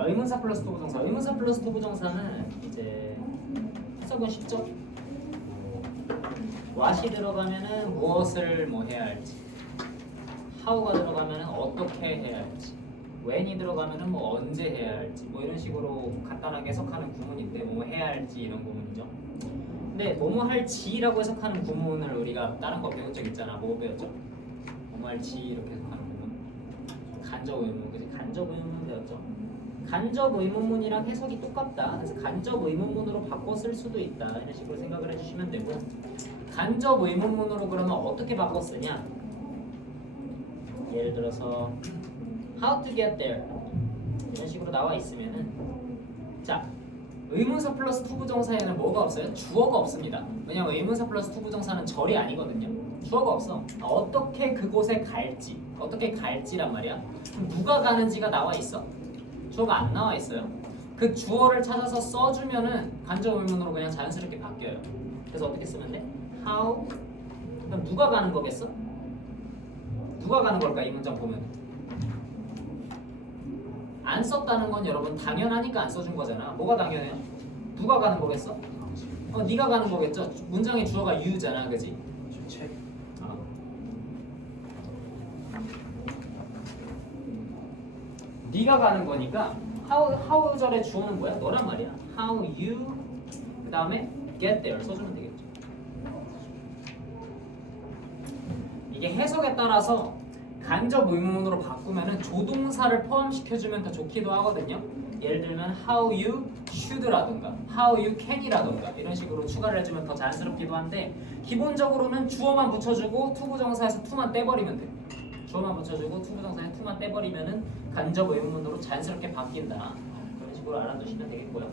자, 의문사 플러스 투부정사. 의문사 플러스 투부정사는 이제 해석은 쉽죠? what이 들어가면은 무엇을 뭐 해야 할지, how가 들어가면은 어떻게 해야 할지, when이 들어가면은 뭐 언제 해야 할지, 뭐 이런 식으로 간단하게 해석하는 구문인데 뭐 해야 할지 이런 구문이죠. 근데 뭐뭐 할지라고 해석하는 구문을 우리가 다른 거 배운 적 있잖아. 뭐 배웠죠? 뭐뭐 할지 이렇게 해석하는 구문. 간접 의문, 그지? 간접 의문 배웠죠? 간접 의문문이랑 해석이 똑같다. 그래서 간접 의문문으로 바꿔 쓸 수도 있다. 이런 식으로 생각을 해주시면 되고, 간접 의문문으로 그러면 어떻게 바꿔 쓰냐? 예를 들어서 how to get there 이런 식으로 나와 있으면은, 자, 의문사 플러스 투부정사에는 뭐가 없어요? 주어가 없습니다. 왜냐면 의문사 플러스 투부정사는 절이 아니거든요. 주어가 없어. 어떻게 그곳에 갈지, 어떻게 갈지란 말이야. 그럼 누가 가는지가 나와 있어? 주어가 안 나와 있어요. 그 주어를 찾아서 써주면은 간접 의문으로 그냥 자연스럽게 바뀌어요. 그래서 어떻게 쓰면 돼? How? 그럼 누가 가는 거겠어? 누가 가는 걸까? 이 문장 보면 안 썼다는 건 여러분 당연하니까 안 써준 거잖아. 뭐가 당연해요? 누가 가는 거겠어? 네가 가는 거겠죠? 문장의 주어가 you잖아, 그지? 주체. 네가 가는 거니까 how 절의 주어는 뭐야? 너란 말이야. How you 그 다음에 get there 써주면 되겠죠. 이게 해석에 따라서 간접 의문문으로 바꾸면은 조동사를 포함시켜주면 더 좋기도 하거든요. 예를 들면 how you should라던가 how you can이라던가 이런 식으로 추가를 해주면 더 자연스럽기도 한데, 기본적으로는 주어만 붙여주고 투부정사에서 to만 떼버리면 돼. 주어만 붙여주고 투부정사에 to만 떼버리면은 간접 의문문으로 자연스럽게 바뀐다. 그런 식으로 알아두시면 되겠고요.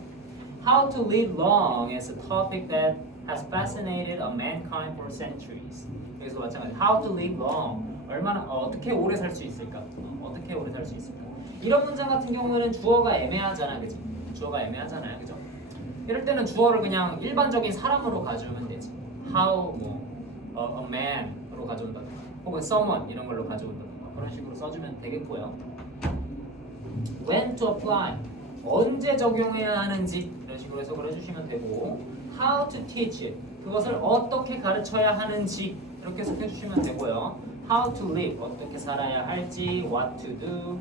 How to live long is a topic that has fascinated a mankind for centuries. 여기서 마찬가지. How to live long. 얼마나 어떻게 오래 살 수 있을까? 어떻게 오래 살 수 있을까? 이런 문장 같은 경우에는 주어가 애매하잖아, 그지? 주어가 애매하잖아요, 그죠? 이럴 때는 주어를 그냥 일반적인 사람으로 가져오면 되지. How a man으로 가져온다든가, 혹은 someone 이런 걸로 가져온다든가 그런 식으로 써주면 되겠고요. When to apply. 언제 적용해야 하는지 이런 식으로 해석을 해주시면 되고, how to teach it. 그것을 어떻게 가르쳐야 하는지 이렇게 해석해 주시면 되고요. how to live. 어떻게 살아야 할지, what to do.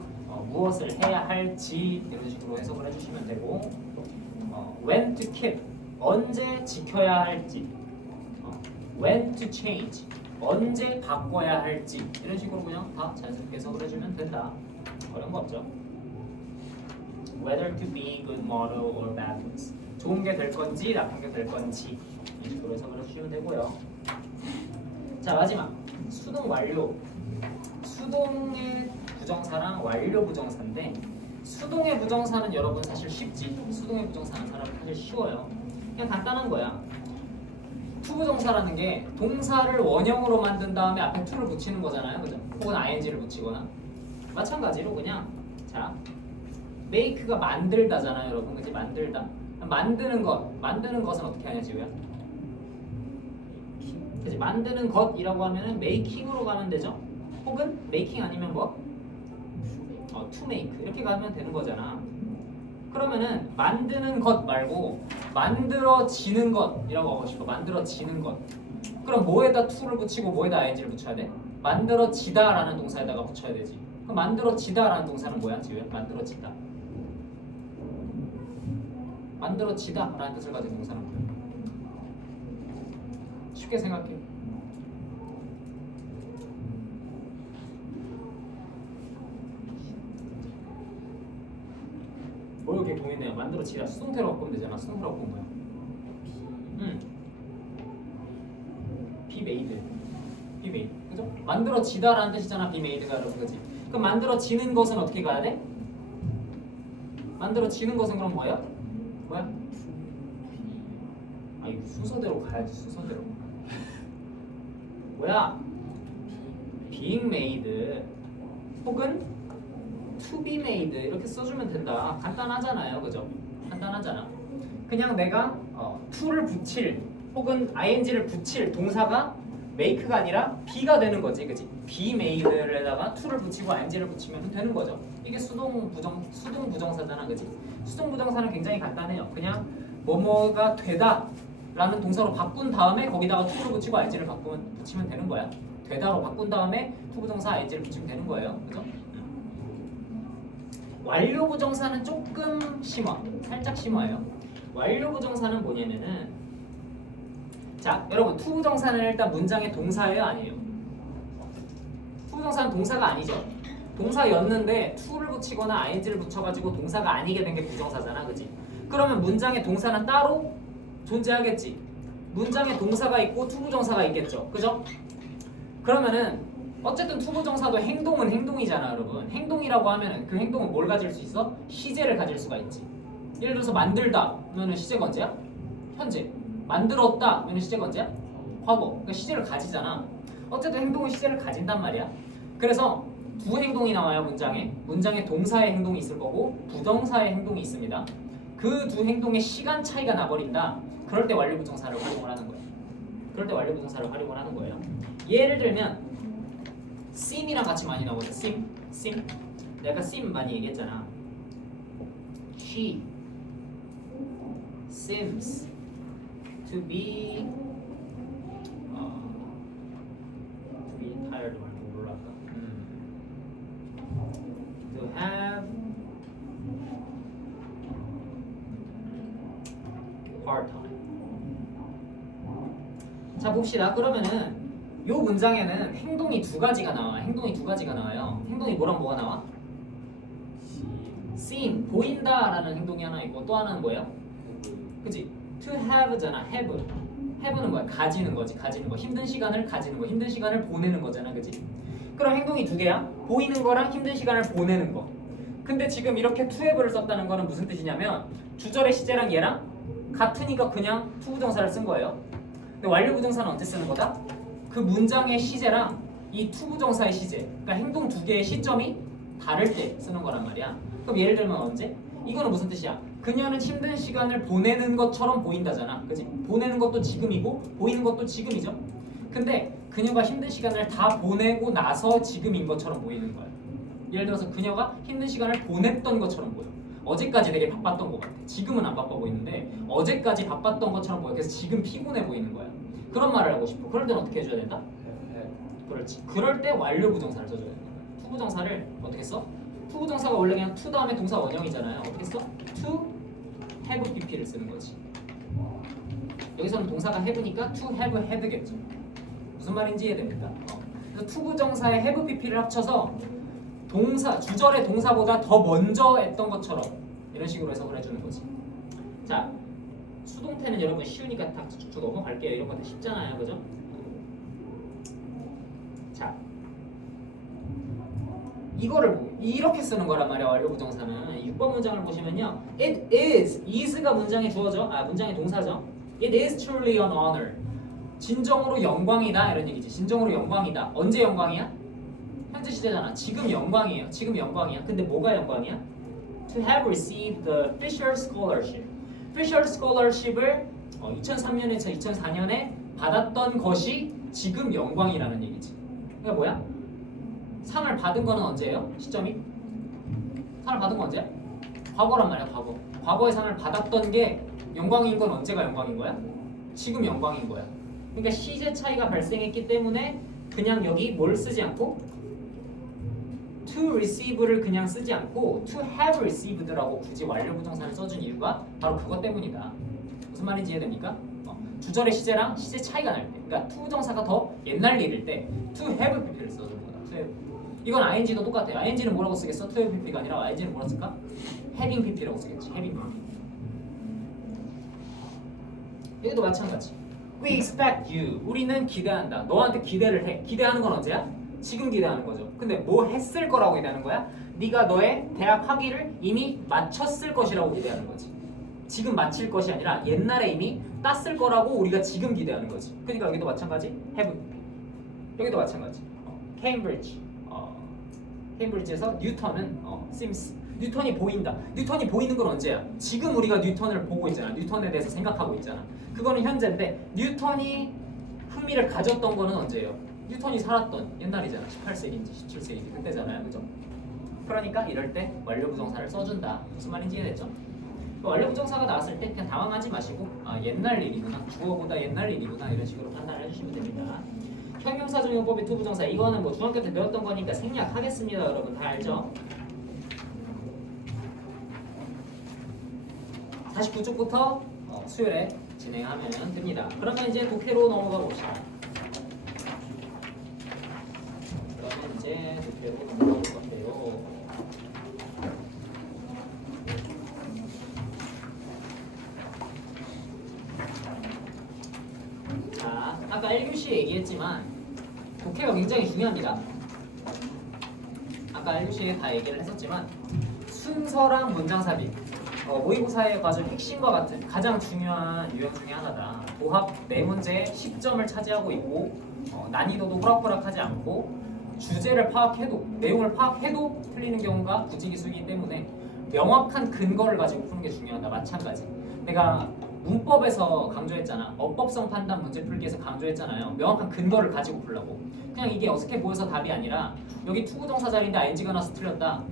무엇을 해야 할지 이런 식으로 해석을 해주시면 되고, when to keep. 언제 지켜야 할지, when to change. 언제 바꿔야 할지 이런 식으로 그냥 다 자연스럽게 해석을 해주면 된다. 어려운 거 없죠? Whether to be good model or bad ones. 좋은 게 될 건지 나쁜 게 될 건지 이 식으로 해석을 해주시면 되고요. 자, 마지막 수동 완료. 수동의 부정사랑 완료 부정사인데, 수동의 부정사는 여러분 사실 쉽지. 수동의 부정사는 사실 쉬워요. 그냥 간단한 거야. 투부정사라는 게 동사를 원형으로 만든 다음에 앞에 to를 붙이는 거잖아요, 그죠? 혹은 ing를 붙이거나. 마찬가지로 그냥, 자, make가 만들다잖아요, 여러분. 그치? 만들다. 만드는 것은 어떻게 하냐, 지우야? 그치? 만드는 것이라고 하면은 making으로 가면 되죠? 혹은 making 아니면 뭐? to make 이렇게 가면 되는 거잖아. 그러면은 만드는 것 말고 만들어지는 것이라고 하고 싶어. 만들어지는 것. 그럼 뭐에다 to를 붙이고 뭐에다 ing를 붙여야 돼? 만들어지다라는 동사에다가 붙여야 되지. 그럼 만들어지다라는 동사는 뭐야, 지우야? 만들어지다. 만들어지다라는 뜻을 가진 동사는 뭐야? 쉽게 생각해. 뭐 이렇게 고민해요? 만들어지다. 수동태로 바꾸면 되잖아. 수동태로 바꾸면 뭐야? be made. be made. 그죠? 만들어지다라는 뜻이잖아. be made가 여러분, 그지? 그럼 만들어지는 것은 어떻게 가야 돼? 만들어지는 것은 그럼 뭐야? 뭐야? 이거 순서대로 가야지. 순서대로. 뭐야? being made 혹은 to be made 이렇게 써주면 된다. 간단하잖아요, 그죠? 간단하잖아. 그냥 내가 to를 붙일 혹은 ing를 붙일 동사가 make가 아니라 be가 되는 거지, 그지? be made에다가 to를 붙이고 ing를 붙이면 되는 거죠. 이게 수동 부정사잖아, 그지? 수동 부정사는 굉장히 간단해요. 그냥 뭐뭐가 되다라는 동사로 바꾼 다음에 거기다가 to를 붙이고 ing를 붙이면 되는 거야. 되다로 바꾼 다음에 to 부정사 ing를 붙이면 되는 거예요, 그죠? 완료 부정사는 조금 심화, 살짝 심화예요. 완료 부정사는 뭐냐면은 자, 여러분 to 부정사는 일단 문장의 동사예요, 아니에요? to 부정사는 동사가 아니죠. 동사였는데 to를 붙이거나 ing를 붙여가지고 동사가 아니게 된 게 부정사잖아, 그지? 그러면 문장의 동사는 따로 존재하겠지. 문장에 동사가 있고 to 부정사가 있겠죠, 그죠? 그러면은 어쨌든 to 부정사도 행동은 행동이잖아, 여러분. 행동이라고 하면은 그 행동은 뭘 가질 수 있어? 시제를 가질 수가 있지. 예를 들어서 만들다 면은 시제가 언제야? 현재. 만들었다 면은 시제가 언제야? 과거. 그러니까 시제를 가지잖아. 어쨌든 행동은 시제를 가진단 말이야. 그래서 두 행동이 나와요, 문장에. 문장에 동사의 행동이 있을 거고 부정사의 행동이 있습니다. 그 두 행동의 시간 차이가 나버린다. 그럴 때 완료 부정사를 활용을 하는 거예요. 그럴 때 완료 부정사를 활용을 하는 거예요. 예를 들면 seem이랑 같이 많이 나오거든. seem. 내가 seem 많이 얘기했잖아. She seems to be tired 말고 뭘로 할까? To have hard time. 자, 봅시다. 그러면은 요 문장에는 행동이 두 가지가 나와요. 행동이 뭐랑 뭐가 나와? seem, 보인다라는 행동이 하나 있고 또 하나는 뭐예요? 그치? to have잖아. have는 뭐야? 가지는 거지. 가지는 거. 힘든 시간을 가지는 거. 힘든 시간을 보내는 거잖아. 그치? 그럼 행동이 두 개야. 보이는 거랑 힘든 시간을 보내는 거. 근데 지금 이렇게 to have를 썼다는 거는 무슨 뜻이냐면 주절의 시제랑 얘랑 같으니까 그냥 to 부정사를 쓴 거예요. 근데 완료 부정사는 언제 쓰는 거다? 그 문장의 시제랑 이 to 부정사의 시제, 그러니까 행동 두 개의 시점이 다를 때 쓰는 거란 말이야. 그럼 예를 들면 언제? 이거는 무슨 뜻이야? 그녀는 힘든 시간을 보내는 것처럼 보인다잖아. 그치? 보내는 것도 지금이고 보이는 것도 지금이죠. 근데 그녀가 힘든 시간을 다 보내고 나서 지금인 것처럼 보이는 거야. 예를 들어서 그녀가 힘든 시간을 보냈던 것처럼 보여. 어제까지 되게 바빴던 것 같아. 지금은 안 바빠 보이는데 어제까지 바빴던 것처럼 보여. 그래서 지금 피곤해 보이는 거야. 그런 말을 하고 싶어. 그럴 때는 어떻게 해줘야 된다? 그렇지. 그럴 때 완료 부정사를 써줘야 된다. to 부정사를 어떻게 써? to 부정사가 원래 그냥 to 다음에 동사 원형이잖아요. 어떻게 써? to have pp를 쓰는 거지. 여기서는 동사가 have니까 to have had겠죠. 무슨 말인지 이해됩니까? 그래서 to 부정사에 have pp를 합쳐서 동사, 주절의 동사보다 더 먼저 했던 것처럼 이런 식으로 해석을 해주는 거지. 자, 수동태는 여러분 쉬우니까 다 쭉쭉 넘어갈게요. 이런 것도 쉽잖아요, 그죠? 자, 이거를 이렇게 쓰는 거란 말이야. 완료 부정사는 6번 문장을 보시면요, it is가 문장에 주어져, 문장의 동사죠. It is truly an honor. 진정으로 영광이다 이런 얘기지. 진정으로 영광이다. 언제 영광이야? 현재 시제잖아. 지금 영광이에요. 지금 영광이야. 근데 뭐가 영광이야? To have received the Fisher Scholarship. Fisher Scholarship을 2003년에서 2004년에 받았던 것이 지금 영광이라는 얘기지. 그러니까 뭐야? 상을 받은 거는 언제예요? 시점이? 상을 받은 건 언제야? 과거란 말이야, 과거. 과거에 상을 받았던 게 영광인 건 언제가 영광인 거야? 지금 영광인 거야. 그러니까 시제 차이가 발생했기 때문에 그냥 여기 뭘 쓰지 않고 to receive를 그냥 쓰지 않고 to have received라고 굳이 완료 부정사를 써준 이유가 바로 그것 때문이다. 무슨 말인지 이해됩니까? 주절의 시제랑 시제 차이가 날 때, 그러니까 to 부정사가 더 옛날 일일 때 to have pp를 써준 거다. to have. 이건 ing도 똑같아요. ing는 뭐라고 쓰겠어? to have pp가 아니라 ing는 뭐라고 쓸까? having pp라고 쓰겠지. having pp. 여기도 마찬가지. We expect you. 우리는 기대한다. 너한테 기대를 해. 기대하는 건 언제야? 지금 기대하는 거죠. 근데 뭐 했을 거라고 기대하는 거야? 네가 너의 대학 학위를 이미 마쳤을 것이라고 기대하는 거지. 지금 마칠 것이 아니라 옛날에 이미 땄을 거라고 우리가 지금 기대하는 거지. 그러니까 여기도 마찬가지. have. 여기도 마찬가지. 케임브리지. 케임브리지에서 뉴턴은 seems. 뉴턴이 보인다. 뉴턴이 보이는 건 언제야? 지금 우리가 뉴턴을 보고 있잖아. 뉴턴에 대해서 생각하고 있잖아. 그거는 현재인데 뉴턴이 흥미를 가졌던 거는 언제예요? 뉴턴이 살았던 옛날이잖아. 18세기인지 17세기인지 그때잖아요. 그죠? 그러니까 이럴 때 완료 부정사를 써준다. 무슨 말인지 이해됐죠? 완료 부정사가 나왔을 때 그냥 당황하지 마시고 아 옛날 일이구나, 주어보다 옛날 일이구나 이런 식으로 판단을 해주시면 됩니다. 형용사적용법의 투부정사 이거는 뭐 중학교 때 배웠던 거니까 생략하겠습니다. 여러분 다 알죠? 49쪽부터 수요일에 진행하면 됩니다. 그러면 이제 독해로 넘어가 봅시다. 그러면 이제 독해로 넘어가 볼 건데요. 자, 아까 1교시에 얘기했지만 독해가 굉장히 중요합니다. 아까 1교시에 다 얘기를 했었지만 순서랑 문장 삽입 모의고사의 과정 핵심과 같은 가장 중요한 유형 중에 하나다. 도합 4문제에 10점을 차지하고 있고 난이도도 호락호락하지 않고 주제를 파악해도 내용을 파악해도 틀리는 경우가 부지기수이기 때문에 명확한 근거를 가지고 푸는 게 중요하다. 마찬가지 내가 문법에서 강조했잖아. 어법성 판단 문제 풀기에서 강조했잖아요. 명확한 근거를 가지고 풀라고. 그냥 이게 어색해 보여서 답이 아니라 여기 투부정사 자리인데 ing가 나서 틀렸다.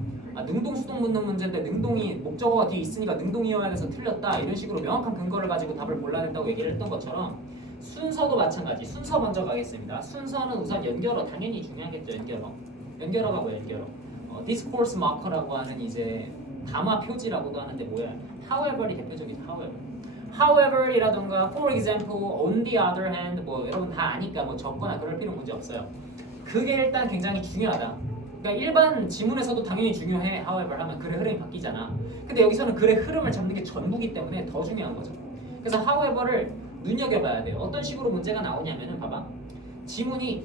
능동 수동 묻는 문제인데 능동이 목적어가 뒤에 있으니까 능동이어야 돼서 틀렸다. 이런 식으로 명확한 근거를 가지고 답을 골라야 된다고 얘기를 했던 것처럼 순서도 마찬가지. 순서 먼저 가겠습니다. 순서는 우선 연결어 당연히 중요하겠죠. 연결어가 뭐야? 연결어 디스코스 마커라고 하는 이제 담화 표지라고도 하는데 뭐야? however이 대표적인 however이라던가 for example, on the other hand 뭐 여러분 다 아니까 뭐 적거나 그럴 필요 문제 없어요. 그게 일단 굉장히 중요하다. 그러니까 일반 지문에서도 당연히 중요해. however 하면 글의 흐름이 바뀌잖아. 근데 여기서는 글의 흐름을 잡는 게 전부기 때문에 더 중요한 거죠. 그래서 however를 눈여겨봐야 돼요. 어떤 식으로 문제가 나오냐면은 봐봐. 지문이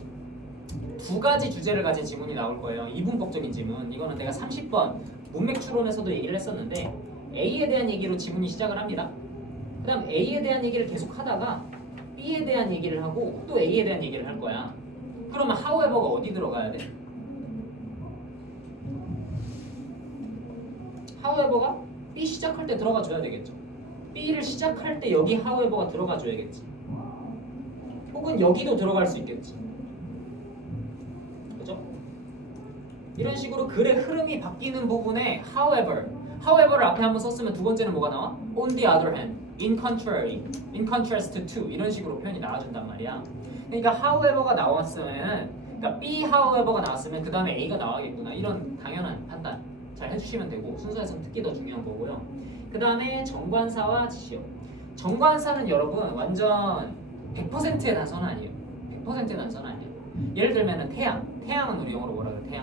두 가지 주제를 가진 지문이 나올 거예요. 이분법적인 지문. 이거는 내가 30번 문맥 추론에서도 얘기를 했었는데 A에 대한 얘기로 지문이 시작을 합니다. 그 다음 A에 대한 얘기를 계속 하다가 B에 대한 얘기를 하고 또 A에 대한 얘기를 할 거야. 그러면 however가 어디 들어가야 돼? however가 B 시작할 때 들어가 줘야 되겠죠. B를 시작할 때 여기 however가 들어가 줘야겠지. 혹은 여기도 들어갈 수 있겠지. 그죠? 이런 식으로 글의 흐름이 바뀌는 부분에 however를 앞에 한번 썼으면 두 번째는 뭐가 나와? on the other hand, in contrary, in contrast to 이런 식으로 표현이 나와준단 말이야. 그러니까 however가 나왔으면 그러니까 B however가 나왔으면 그 다음에 A가 나와야겠구나. 이런 당연한 판단 잘 해주시면 되고 순서에서는 특히 더 중요한 거고요. 그 다음에 정관사와 지시어. 정관사는 여러분 완전 100%의 단서는 아니에요. 100%의 단서는 아니에요. 예를 들면은 태양은 우리 영어로 뭐라 그래?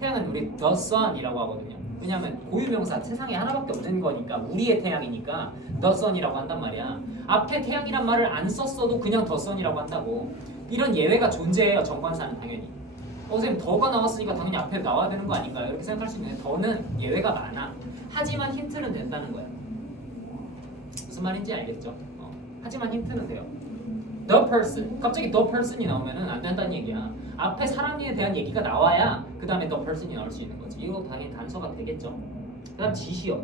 태양은 우리 the sun이라고 하거든요. 왜냐하면 고유명사 세상에 하나밖에 없는 거니까 우리의 태양이니까 the sun이라고 한단 말이야. 앞에 태양이란 말을 안 썼어도 그냥 the sun이라고 한다고. 이런 예외가 존재해요. 정관사는 당연히. 선생님 더가 나왔으니까 당연히 앞에 나와야 되는 거 아닌가요? 이렇게 생각할 수 있는데 더는 예외가 많아. 하지만 힌트는 된다는 거야. 무슨 말인지 알겠죠? 하지만 힌트는 돼요. The person. 갑자기 the person이 나오면은 안 된다는 얘기야. 앞에 사람에 대한 얘기가 나와야 그 다음에 the person이 나올 수 있는 거지. 이거 당연히 단서가 되겠죠. 그 다음 지시어.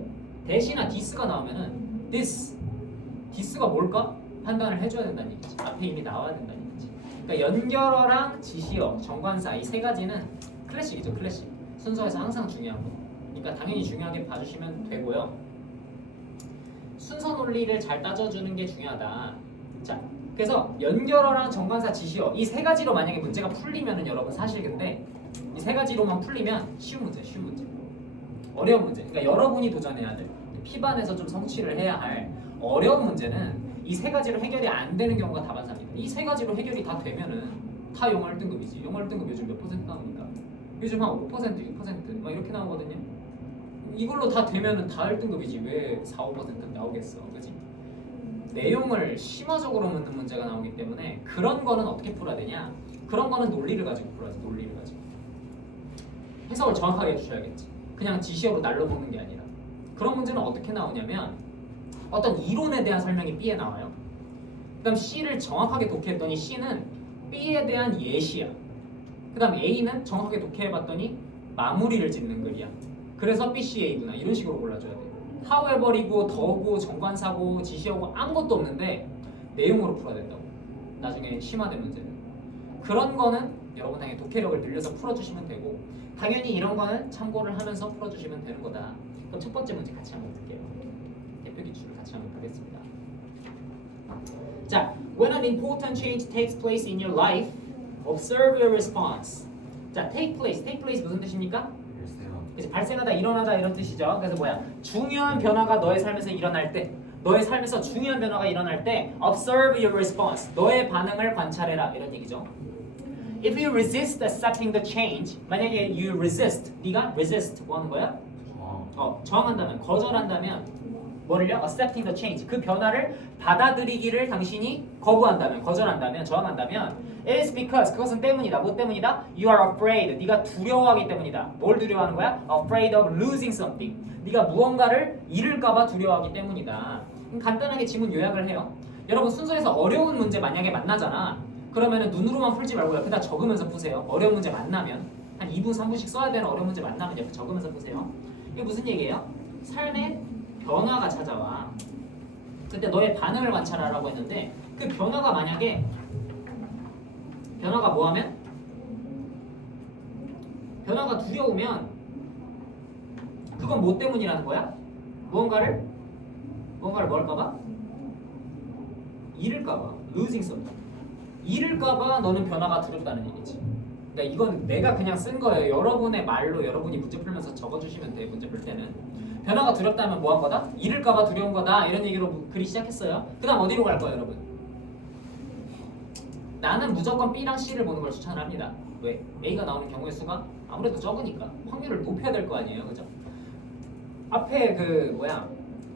대시나 this가 나오면은 this가 뭘까? 판단을 해줘야 된다는 얘기지. 앞에 이미 나와야 된다는 얘기지. 그러니까 연결어랑 지시어, 정관사 이 세 가지는 클래식이죠. 클래식. 순서에서 항상 중요한 거. 그러니까 당연히 중요하게 봐주시면 되고요. 순서 논리를 잘 따져주는 게 중요하다. 자, 그래서 연결어랑 정관사, 지시어 이 세 가지로 만약에 문제가 풀리면은 여러분 사실 근데 이 세 가지로만 풀리면 쉬운 문제. 어려운 문제. 그러니까 여러분이 도전해야 될 P반에서 좀 성취를 해야 할 어려운 문제는 이 세 가지로 해결이 안 되는 경우가 다반사입니다. 이 세 가지로 해결이 다 되면은 다 영어 1등급이지. 영어 1등급 요즘 몇 퍼센트 나옵니까? 요즘 한 5%, 6% 막 이렇게 나오거든요. 이걸로 다 되면은 다 1등급이지. 왜 4, 5% 나오겠어. 그지? 내용을 심화적으로 묻는 문제가 나오기 때문에 그런 거는 어떻게 풀어야 되냐? 그런 거는 논리를 가지고 풀어야지. 논리를 가지고. 해석을 정확하게 해주셔야겠지. 그냥 지시어로 날로 보는 게 아니라. 그런 문제는 어떻게 나오냐면 어떤 이론에 대한 설명이 B에 나와요. 그 다음 C를 정확하게 독해했더니 C는 B에 대한 예시야. 그 다음 A는 정확하게 독해해봤더니 마무리를 짓는 글이야. 그래서 BCA구나. 이런 식으로 골라줘야 돼. however이고 더고 정관사고 지시어고 아무것도 없는데 내용으로 풀어야 된다고. 나중에 심화된 문제는. 그런 거는 여러분 당연히 독해력을 늘려서 풀어주시면 되고 당연히 이런 거는 참고를 하면서 풀어주시면 되는 거다. 그럼 첫 번째 문제 같이 한번 볼게요. 대표 기출을 같이 한번 보겠습니다. 자, when an important change takes place in your life, observe your response. 자, take place 무슨 뜻입니까? 그치, 발생하다, 일어나다 이런 뜻이죠. 그래서 뭐야? 중요한 변화가 너의 삶에서 일어날 때, 너의 삶에서 중요한 변화가 일어날 때, observe your response. 너의 반응을 관찰해라 이런 얘기죠. If you resist accepting the change, 만약에 you resist, 네가 resist 뭐 하는 거야? 저항한다면, 거절한다면, 뭐를요? accepting the change, 그 변화를 받아들이기를 당신이 거부한다면, 거절한다면, 저항한다면, it is because, 그것은 때문이다. 뭐 때문이다? You are afraid, 네가 두려워하기 때문이다. 뭘 두려워하는 거야? Afraid of losing something, 네가 무언가를 잃을까봐 두려워하기 때문이다. 간단하게 지문 요약을 해요. 여러분 순서에서 어려운 문제 만약에 만나잖아. 그러면은 눈으로만 풀지 말고요. 그다 적으면서 푸세요. 어려운 문제 만나면 한 2분, 3분씩 써야 되는 어려운 문제 만나면 옆에 적으면서 푸세요. 이게 무슨 얘기예요? 삶에 변화가 찾아와. 근데 너의 반응을 관찰하라고 했는데 그 변화가 만약에 변화가 뭐하면? 변화가 두려우면 그건 뭐 때문이라는 거야? 무언가를 뭐 할까봐? 잃을까봐. losing something. 잃을까봐 너는 변화가 두렵다는 얘기지. 그러니까 이건 내가 그냥 쓴 거예요. 여러분의 말로 여러분이 문제 풀면서 적어주시면 돼요. 문제 풀 때는. 변화가 두렵다면 뭐 한 거다? 잃을까봐 두려운 거다. 이런 얘기로 글이 시작했어요. 그 다음 어디로 갈 거예요, 여러분? 나는 무조건 B랑 C를 보는 걸 추천합니다. 왜? A가 나오는 경우의 수가 아무래도 적으니까 확률을 높여야 될 거 아니에요, 그죠? 앞에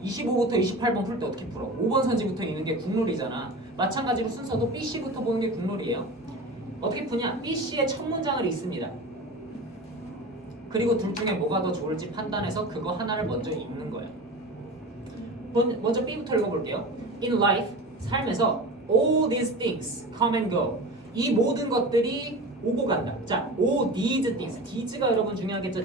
25부터 28번 풀 때 어떻게 풀어? 5번 선지부터 있는 게 국룰이잖아. 마찬가지로 순서도 B, C부터 보는 게 국룰이에요. 어떻게 푸냐? B, C의 첫 문장을 읽습니다. 그리고 둘 중에 뭐가 더 좋을지 판단해서 그거 하나를 먼저 읽는 거예요. 먼저 B부터 읽어볼게요. In life, 삶에서 all these things come and go. 이 모든 것들이 오고 간다. 자, all these things. these가 여러분 중요하겠죠?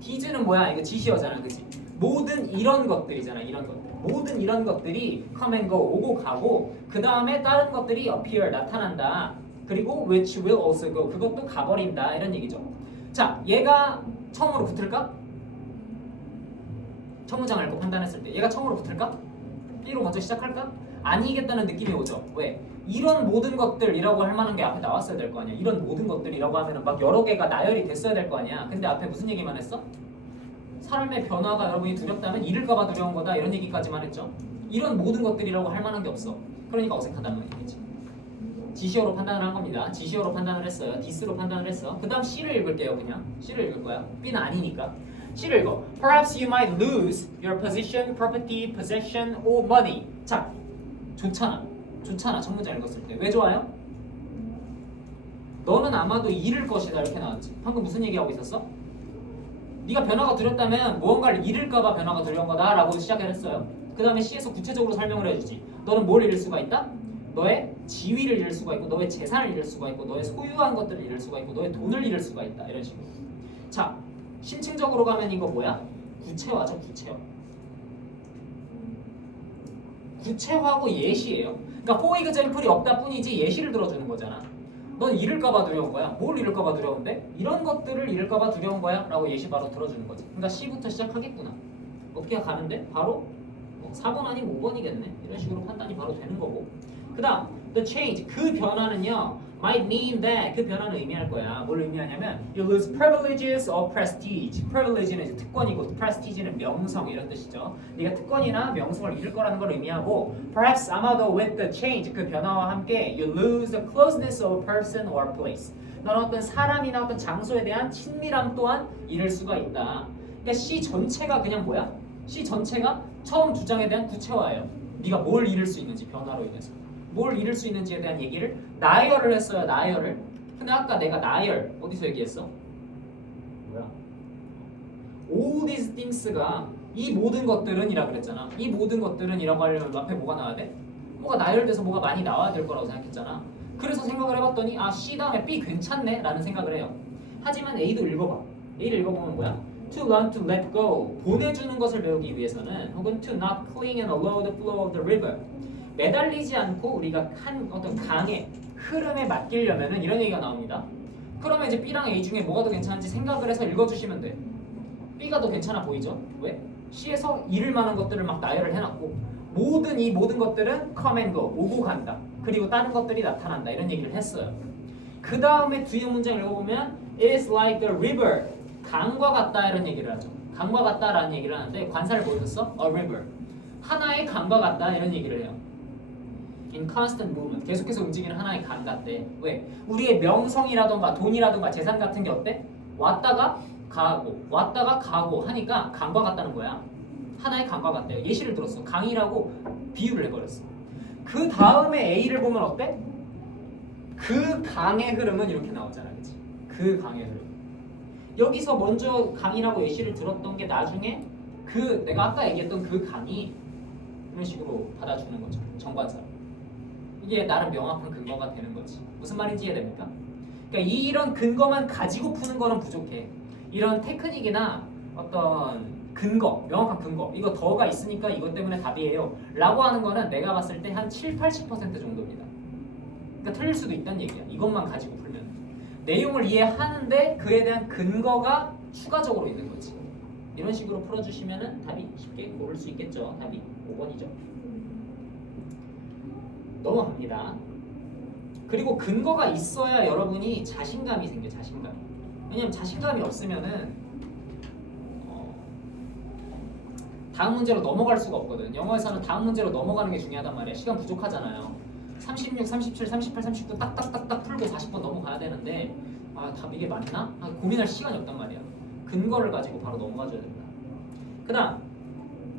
these는 뭐야? 이거 지시어잖아, 그치? 모든 이런 것들이잖아, 이런 것들. 모든 이런 것들이 come and go, 오고 가고 그 다음에 다른 것들이 appear, 나타난다. 그리고 which will also go, 그것도 가버린다. 이런 얘기죠. 자, 얘가 처음으로 붙을까? 첫 문장 읽고 판단했을 때 얘가 처음으로 붙을까? B로 먼저 시작할까? 아니겠다는 느낌이 오죠. 왜? 이런 모든 것들이라고 할 만한 게 앞에 나왔어야 될 거 아니야. 이런 모든 것들이라고 하면은 막 여러 개가 나열이 됐어야 될 거 아니야. 근데 앞에 무슨 얘기만 했어? 삶의 변화가 여러분이 두렵다면 잃을까봐 두려운 거다. 이런 얘기까지만 했죠. 이런 모든 것들이라고 할 만한 게 없어. 그러니까 어색하다는 얘기지. 지시어로 판단을 한 겁니다. 지시어로 판단을 했어요. this로 판단을 했어. 그 다음 C를 읽을게요. 그냥 C를 읽을 거야. B는 아니니까. C를 읽어. Perhaps you might lose your position, property, possession, or money. 자, 좋잖아. 첫 문장 읽었을 때. 왜 좋아요? 너는 아마도 잃을 것이다. 이렇게 나왔지. 방금 무슨 얘기하고 있었어? 네가 변화가 두렵다면 무언가를 잃을까봐 변화가 두려운 거다 라고 시작을 했어요. 그 다음에 C에서 구체적으로 설명을 해주지. 너는 뭘 잃을 수가 있다? 너의 지위를 잃을 수가 있고 너의 재산을 잃을 수가 있고 너의 소유한 것들을 잃을 수가 있고 너의 돈을 잃을 수가 있다. 이런 식으로. 자, 심층적으로 가면 이거 뭐야? 구체화죠. 구체화하고 예시예요. 그러니까 for example이 없다 뿐이지 예시를 들어주는 거잖아. 넌 잃을까봐 두려운 거야. 뭘 잃을까봐 두려운데? 이런 것들을 잃을까봐 두려운 거야 라고 예시 바로 들어주는 거지. 그러니까 C부터 시작하겠구나. 어깨가 가는데 바로 4번 아니면 5번이겠네. 이런 식으로 판단이 바로 되는 거고. 그 다음 the change, 그 변화는요 might mean that, 그 변화는 의미할 거야. 뭘 의미하냐면 you lose privileges or prestige. privilege는 이제 특권이고 prestige는 명성 이런 뜻이죠. 네가 특권이나 명성을 잃을 거라는 걸 의미하고 perhaps 아마도 with the change, 그 변화와 함께 you lose the closeness of a person or place. 너는 어떤 사람이나 어떤 장소에 대한 친밀함 또한 잃을 수가 있다. 그러니까 C 전체가 그냥 뭐야? C 전체가 처음 주장에 대한 구체화예요. 네가 뭘 잃을 수 있는지, 변화로 인해서 뭘 잃을 수 있는지에 대한 얘기를 나열을 했어요. 나열을. 근데 아까 내가 나열 어디서 얘기했어? 뭐야? All these things가 이 모든 것들은 이라 그랬잖아. 이 모든 것들은 이라고 하려면 앞에 뭐가 나와야 돼? 뭐가 나열돼서 뭐가 많이 나와야 될 거라고 생각했잖아. 그래서 생각을 해봤더니 아 C 다음에 B 괜찮네 라는 생각을 해요. 하지만 A도 읽어봐. A를 읽어보면 뭐야? To learn to let go, 보내주는 것을 배우기 위해서는, 혹은 to not cling and allow the flow of the river, 매달리지 않고 우리가 한 어떤 강의 흐름에 맡기려면은 이런 얘기가 나옵니다. 그러면 이제 B랑 A 중에 뭐가 더 괜찮은지 생각을 해서 읽어주시면 돼. B가 더 괜찮아 보이죠? 왜? C에서 잃을 만한 것들을 막 나열을 해놨고 이 모든 것들은 come and go, 오고 간다. 그리고 다른 것들이 나타난다. 이런 얘기를 했어요. 그 다음에 뒤에 문장 읽어보면 It is like a river, 강과 같다 이런 얘기를 하죠. 강과 같다라는 얘기를 하는데 관사를 보여줬어? A river, 하나의 강과 같다 이런 얘기를 해요. In constant movement, 계속해서 움직이는 하나의 강 같대. 왜? 우리의 명성이라던가 돈이라던가 재산 같은 게 어때? 왔다가 가고 하니까 강과 같다는 거야. 하나의 강과 같대요. 예시를 들었어. 강이라고 비유를 해버렸어. 그 다음에 A를 보면 어때? 그 강의 흐름은 이렇게 나오잖아, 그치? 그 강의 흐름. 여기서 먼저 강이라고 예시를 들었던 게 나중에 내가 아까 얘기했던 그 강이 이런 식으로 받아주는 거죠. 정관사. 이게 나름 명확한 근거가 되는 거지. 무슨 말인지 이해됩니까? 그러니까 이런 근거만 가지고 푸는 거는 부족해. 이런 테크닉이나 어떤 근거, 명확한 근거, 이거 더가 있으니까 이것 때문에 답이에요 라고 하는 거는 내가 봤을 때 한 70-80% 정도입니다. 그러니까 틀릴 수도 있다는 얘기야. 이것만 가지고 풀면 내용을 이해하는데 그에 대한 근거가 추가적으로 있는 거지. 이런 식으로 풀어주시면 답이 쉽게 고를 수 있겠죠. 답이 5번이죠. 넘어갑니다. 그리고 근거가 있어야 여러분이 자신감이 생겨. 자신감. 왜냐면 자신감이 없으면은 다음 문제로 넘어갈 수가 없거든. 영어에서는 다음 문제로 넘어가는 게 중요하단 말이야. 시간 부족하잖아요. 36, 37, 38, 39 딱딱딱딱 풀고 40번 넘어가야 되는데 답 이게 맞나? 고민할 시간이 없단 말이야. 근거를 가지고 바로 넘어가줘야 된다.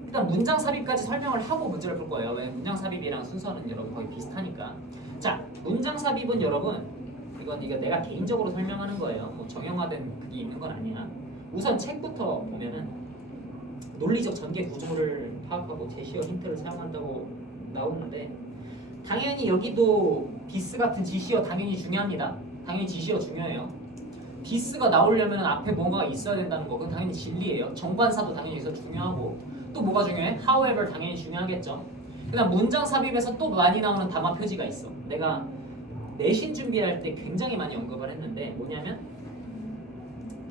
일단 문장 삽입까지 설명을 하고 문제를 풀 거예요. 왜냐면 문장 삽입이랑 순서는 여러분 거의 비슷하니까. 자, 문장 삽입은 여러분 이건 내가 개인적으로 설명하는 거예요. 뭐 정형화된 그게 있는 건 아니야. 우선 책부터 보면은 논리적 전개 구조를 파악하고 제시어 힌트를 사용한다고 나오는데 당연히 여기도 디스 같은 지시어 당연히 중요합니다. 당연히 지시어 중요해요. 디스가 나오려면 앞에 뭔가가 있어야 된다는 거 그건 당연히 진리예요. 정관사도 당연히 여기서 중요하고 또 뭐가 중요해? however 당연히 중요하겠죠. 그다음 문장 삽입에서 또 많이 나오는 담화 표지가 있어. 내가 내신 준비할 때 굉장히 많이 언급을 했는데 뭐냐면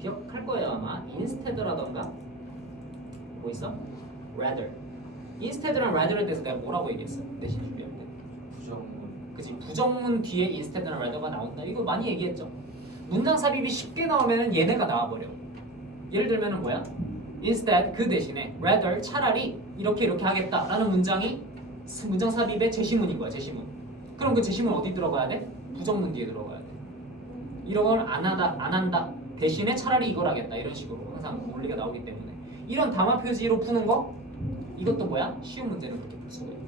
기억할 거예요 아마. instead라던가 뭐 있어? rather. instead랑 rather에 대해서 내가 뭐라고 얘기했어? 내신 준비할 때. 부정문. 그치? 부정문 뒤에 instead랑 rather가 나온다. 이거 많이 얘기했죠. 문장 삽입이 쉽게 나오면은 얘네가 나와버려. 예를 들면은 뭐야? instead 그 대신에 rather 차라리 이렇게 하겠다라는 문장이 문장 삽입의 제시문인 거야. 제시문. 그럼 그 제시문 어디 들어가야 돼? 부정문 뒤에 들어가야 돼. 이런 걸 안 한다. 대신에 차라리 이걸 하겠다. 이런 식으로 항상 논리가 나오기 때문에. 이런 담화 표지로 푸는 거 이것도 뭐야? 쉬운 문제는 그렇게 풀 수가 있고.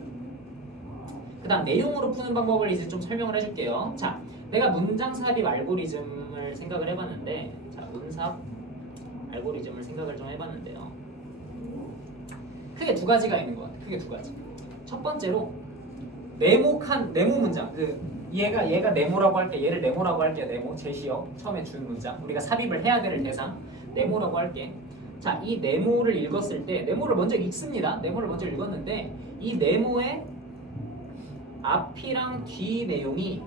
그 다음 내용으로 푸는 방법을 이제 좀 설명을 해줄게요. 자, 내가 문장 삽입 알고리즘을 생각을 해봤는데 자, 문삽 알고리즘을 생각을 좀 해봤는데요. 크게 두 가지가 있는 것 같아. 크게 두 가지. 첫 번째로 네모 문장. 얘가 네모라고 할게. 얘를 네모라고 할게요. 네모 제시어 처음에 준 문장. 우리가 삽입을 해야 될 대상 네모라고 할게. 자, 이 네모를 읽었을 때 네모를 먼저 읽습니다. 네모를 먼저 읽었는데 이 네모의 앞이랑 뒤 내용이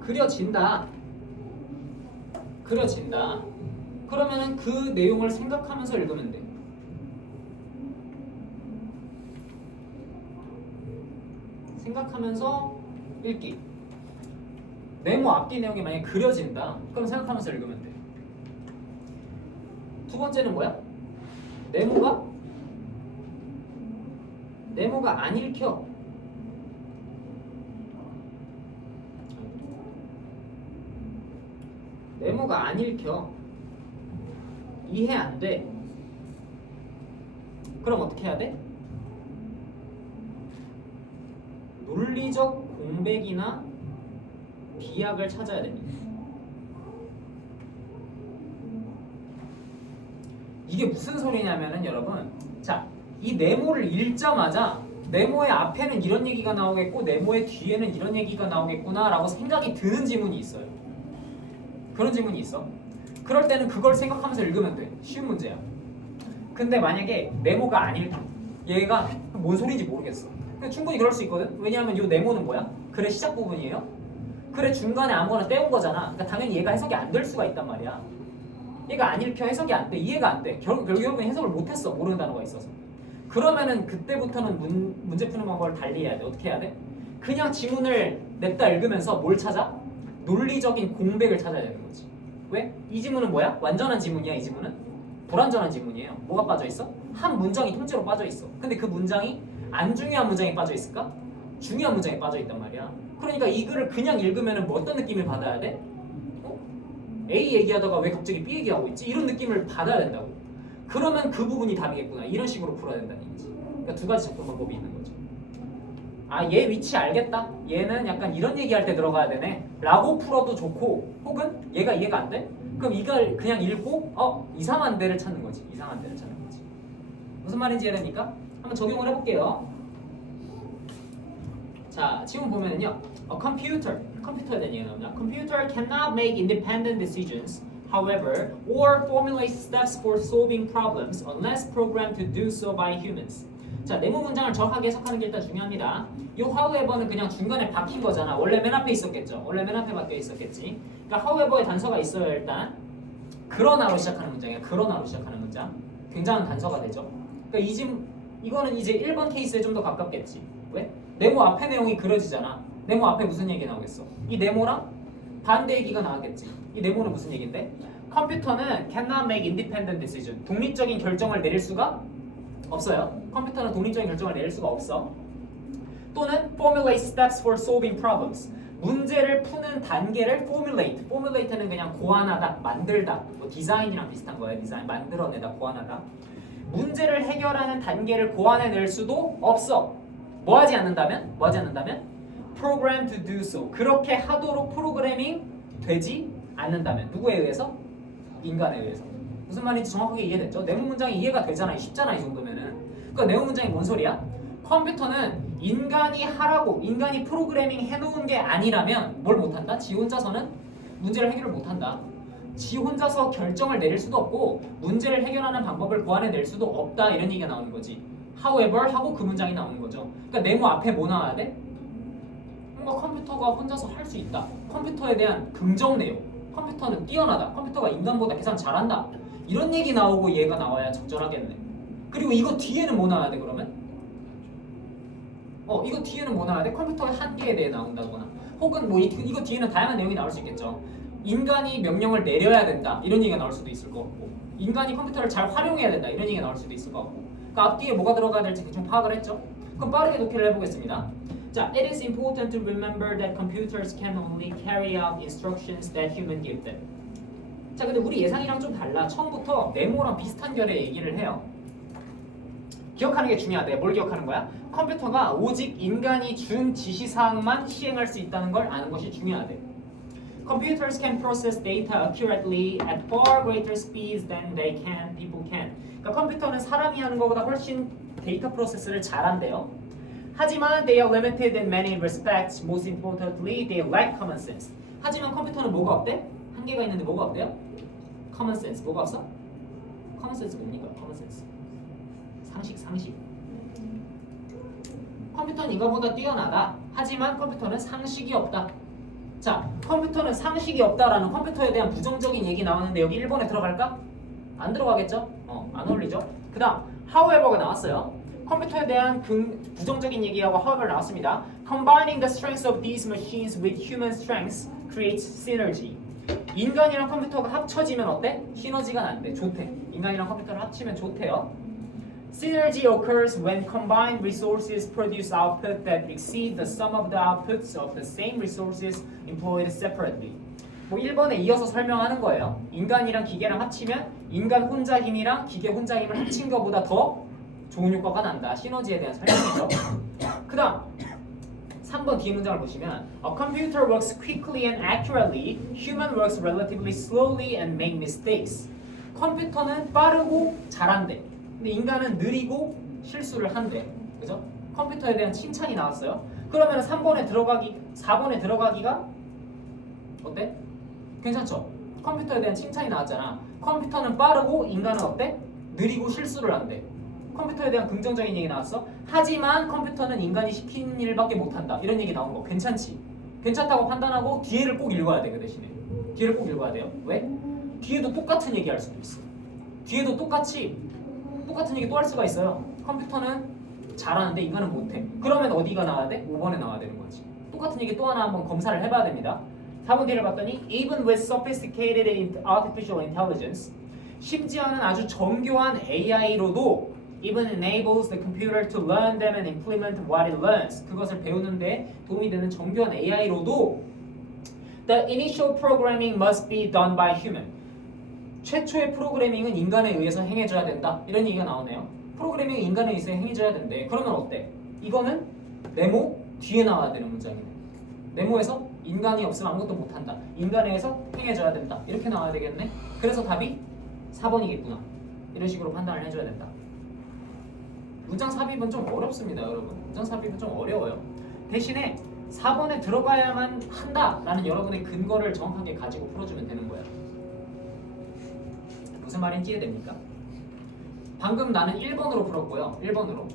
그려진다. 그러면은 그 내용을 생각하면서 읽으면 돼. 생각하면서 읽기. 네모 앞뒤 내용이 만약에 그려진다. 그럼 생각하면서 읽으면 돼. 두 번째는 뭐야? 네모가 안 읽혀. 네모가 안 읽혀. 이해 안 돼. 그럼 어떻게 해야 돼? 논리적 공백이나 비약을 찾아야 됩니다. 이게 무슨 소리냐면은 여러분, 자, 이 네모를 읽자마자 네모의 앞에는 이런 얘기가 나오겠고 네모의 뒤에는 이런 얘기가 나오겠구나 라고 생각이 드는 지문이 있어요. 그런 지문이 있어. 그럴 때는 그걸 생각하면서 읽으면 돼. 쉬운 문제야. 근데 만약에 네모가 안 읽혀. 얘가 뭔 소리인지 모르겠어. 근데 충분히 그럴 수 있거든. 왜냐하면 이 네모는 뭐야? 글의 시작 부분이에요. 그래 중간에 아무거나 떼온 거잖아. 그러니까 당연히 얘가 해석이 안 될 수가 있단 말이야. 얘가 안 읽혀 해석이 안 돼. 이해가 안 돼. 결국엔 해석을 못했어. 모르는 단어가 있어서. 그러면은 그때부터는 문제 푸는 방법을 달리 해야 돼. 어떻게 해야 돼? 그냥 지문을 냈다 읽으면서 뭘 찾아? 논리적인 공백을 찾아야 되는 거지. 왜? 이 지문은 뭐야? 완전한 지문이야. 이 지문은 불완전한 지문이에요. 뭐가 빠져 있어? 한 문장이 통째로 빠져 있어. 근데 그 문장이 안 중요한 문장이 빠져 있을까? 중요한 문장이 빠져 있단 말이야. 그러니까 이 글을 그냥 읽으면은 뭐 어떤 느낌을 받아야 돼? A 얘기하다가 왜 갑자기 B 얘기하고 있지? 이런 느낌을 받아야 된다고. 그러면 그 부분이 답이겠구나. 이런 식으로 풀어야 된다는 얘기지. 그러니까 두 가지 접근 방법이 있는 거죠. 아, 얘 위치 알겠다. 얘는 약간 이런 얘기할 때 들어가야 되네. 라고 풀어도 좋고, 혹은 얘가 이해가 안 돼? 그럼 이걸 그냥 읽고 이상한 데를 찾는 거지. 이상한 데를 찾는 거지. 무슨 말인지 이해됩니까? 한번 적용을 해볼게요. 자, 지금 보면은요. 컴퓨터에 대한 얘기가 나옵니다. Computer cannot make independent decisions, however, or formulate steps for solving problems unless programmed to do so by humans. 자, 네모 문장을 정확하게 해석하는 게 일단 중요합니다. 이 however는 그냥 중간에 박힌 거잖아. 원래 맨 앞에 있었겠죠. 원래 맨 앞에 박혀 있었겠지. 그러니까 however의 단서가 있어요. 일단 그러나로 시작하는 문장이야. 그러나로 시작하는 문장. 굉장한 단서가 되죠. 그러니까 이거는 이제 1번 케이스에 좀 더 가깝겠지. 왜? 네모 앞에 내용이 그려지잖아. 네모 앞에 무슨 얘기 나오겠어? 이 네모랑 반대 얘기가 나왔겠지. 이 네모는 무슨 얘긴데? 컴퓨터는 cannot make independent decision. 독립적인 결정을 내릴 수가 없어요. 컴퓨터는 독립적인 결정을 내릴 수가 없어. 또는 formulate steps for solving problems. 문제를 푸는 단계를 formulate. formulate는 그냥 고안하다, 만들다. 뭐 디자인이랑 비슷한 거예요. 디자인 만들어내다, 고안하다. 문제를 해결하는 단계를 고안해낼 수도 없어. 뭐 하지 않는다면? program to do so. 그렇게 하도록 프로그래밍 되지 않는다면. 누구에 의해서? 인간에 의해서. 무슨 말인지 정확하게 이해됐죠? 네모 문장이 이해가 되잖아. 쉽잖아. 이 정도면은. 그러니까 네모 문장이 뭔 소리야? 컴퓨터는 인간이 하라고, 인간이 프로그래밍 해놓은 게 아니라면 뭘 못한다? 지 혼자서는 문제를 해결을 못한다. 지 혼자서 결정을 내릴 수도 없고 문제를 해결하는 방법을 고안해낼 수도 없다. 이런 얘기가 나오는 거지. however 하고 그 문장이 나오는 거죠. 그러니까 네모 앞에 뭐 나와야 돼? 뭔가 컴퓨터가 혼자서 할 수 있다. 컴퓨터에 대한 긍정 내용. 컴퓨터는 뛰어나다. 컴퓨터가 인간보다 계산 잘한다. 이런 얘기 나오고 얘가 나와야 적절하겠네. 그리고 이거 뒤에는 뭐 나와야 돼 그러면? 이거 뒤에는 뭐 나와야 돼? 컴퓨터의 한계에 대해 나온다거나 혹은 뭐 이거 뒤에는 다양한 내용이 나올 수 있겠죠. 인간이 명령을 내려야 된다. 이런 얘기가 나올 수도 있을 것 같고 인간이 컴퓨터를 잘 활용해야 된다. 이런 얘기가 나올 수도 있을 것 같고 그러니까 앞뒤에 뭐가 들어가야 될지 대충 파악을 했죠. 그럼 빠르게 독해를 해보겠습니다. 자, it is important to remember that computers can only carry out instructions that humans give them. 자, 근데 우리 예상이랑 좀 달라. 처음부터 네모랑 비슷한 결의 얘기를 해요. 기억하는 게 중요하대. 뭘 기억하는 거야? 컴퓨터가 오직 인간이 준 지시사항만 시행할 수 있다는 걸 아는 것이 중요하대. Computers can process data accurately at far greater speeds than people can. 그러니까 컴퓨터는 사람이 하는 것보다 훨씬 데이터 프로세스를 잘한대요. 하지만 they are limited in many respects. Most importantly, they lack common sense. 하지만 컴퓨터는 뭐가 없대? 한계가 있는데 뭐가 없대요? common sense. 뭐가 없어? common sense 뭡니까? common sense. 상식. 컴퓨터는 인간보다 뛰어나다. 하지만 컴퓨터는 상식이 없다. 자, 컴퓨터는 상식이 없다라는 컴퓨터에 대한 부정적인 얘기 나왔는데 여기 1번에 들어갈까? 안 들어가겠죠? 안 어울리죠? 그 다음 however가 나왔어요. 컴퓨터에 대한 부정적인 얘기하고 however 나왔습니다. Combining the strengths of these machines with human strengths creates synergy. 인간이랑 컴퓨터가 합쳐지면 어때? 시너지가 난대. 좋대. 인간이랑 컴퓨터를 합치면 좋대요. Synergy occurs when combined resources produce output that exceed the sum of the outputs of the same resources employed separately. 뭐 1번에 이어서 설명하는 거예요. 인간이랑 기계랑 합치면 인간 혼자 힘이랑 기계 혼자 힘을 합친 것보다 더 좋은 효과가 난다. 시너지에 대한 설명이죠. 그 다음 3번 뒤에 문장을 보시면 A computer works quickly and accurately. Human works relatively slowly and make mistakes. 컴퓨터는 빠르고 잘한대. 근데 인간은 느리고 실수를 한대. 그죠? 컴퓨터에 대한 칭찬이 나왔어요. 그러면 4번에 들어가기가 어때? 괜찮죠? 컴퓨터에 대한 칭찬이 나왔잖아. 컴퓨터는 빠르고 인간은 어때? 느리고 실수를 한대. 컴퓨터에 대한 긍정적인 얘기 나왔어. 하지만 컴퓨터는 인간이 시킨 일밖에 못한다. 이런 얘기 나온 거 괜찮지? 괜찮다고 판단하고 뒤에를 꼭 읽어야 돼. 그 대신에 뒤에를 꼭 읽어야 돼요. 왜? 뒤에도 똑같은 얘기 할 수도 있어. 뒤에도 똑같은 얘기 또 할 수가 있어요. 컴퓨터는 잘하는데 인간은 못해. 그러면 어디가 나와야 돼? 5번에 나와야 되는 거지. 똑같은 얘기 또 하나 한번 검사를 해봐야 됩니다. 4번 뒤를 봤더니 even with sophisticated artificial intelligence 심지어는 아주 정교한 AI로도 even enables the computer to learn them and implement what it learns 그것을 배우는데 도움이 되는 정교한 AI로도 the initial programming must be done by human 최초의 프로그래밍은 인간에 의해서 행해져야 된다 이런 얘기가 나오네요. 프로그래밍은 인간에 의해서 행해져야 된대. 그러면 어때? 이거는 네모 뒤에 나와야 되는 문장이네. 네모에서 인간이 없으면 아무것도 못한다. 인간에 의해서 행해져야 된다. 이렇게 나와야 되겠네. 그래서 답이 4번이겠구나. 이런 식으로 판단을 해줘야 된다. 문장 삽입은 좀 어렵습니다, 여러분. 문장 삽입은 좀 어려워요. 대신에 4번에 들어가야만 한다라는 여러분의 근거를 정확하게 가지고 풀어주면 되는 거예요. 무슨 말인지 이해됩니까? 방금 나는 1번으로 풀었고요. 1번으로.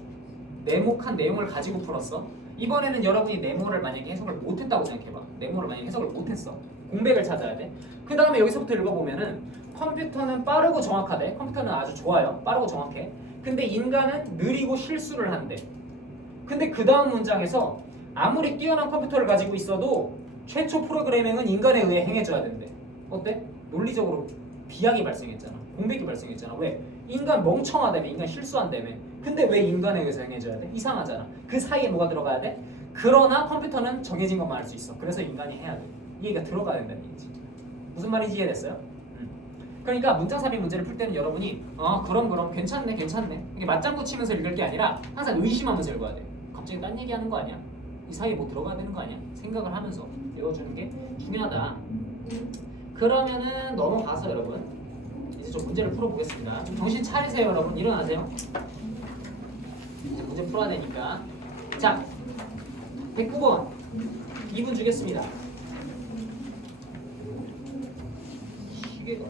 네모칸 내용을 가지고 풀었어. 이번에는 여러분이 네모를 만약에 해석을 못했다고 생각해봐. 네모를 만약에 해석을 못했어. 공백을 찾아야 돼. 그 다음에 여기서부터 읽어보면은 컴퓨터는 빠르고 정확하대. 컴퓨터는 아주 좋아요. 빠르고 정확해. 근데 인간은 느리고 실수를 한대. 근데 그 다음 문장에서 아무리 뛰어난 컴퓨터를 가지고 있어도 최초 프로그래밍은 인간에 의해 행해져야 된대. 어때? 논리적으로 비약이 발생했잖아. 공백이 발생했잖아. 왜? 인간 멍청하다며. 인간 실수한다며. 근데 왜 인간에 의해서 행해져야 돼? 이상하잖아. 그 사이에 뭐가 들어가야 돼? 그러나 컴퓨터는 정해진 것만 할 수 있어. 그래서 인간이 해야 돼. 이 얘기가 들어가야 된다는 얘기지. 무슨 말인지 이해됐어요? 그러니까 문장 삽입 문제를 풀 때는 여러분이 그럼 괜찮네 이게 맞장구 치면서 읽을 게 아니라 항상 의심하면서 읽어야 돼. 갑자기 딴 얘기하는 거 아니야? 이 사이에 뭐 들어가야 되는 거 아니야? 생각을 하면서 읽어주는 게 중요하다. 그러면은 넘어가서 여러분 이제 좀 문제를 풀어보겠습니다. 좀 정신 차리세요, 여러분. 일어나세요. 이제 문제 풀어야 되니까. 자, 109번 2분 주겠습니다. 시계가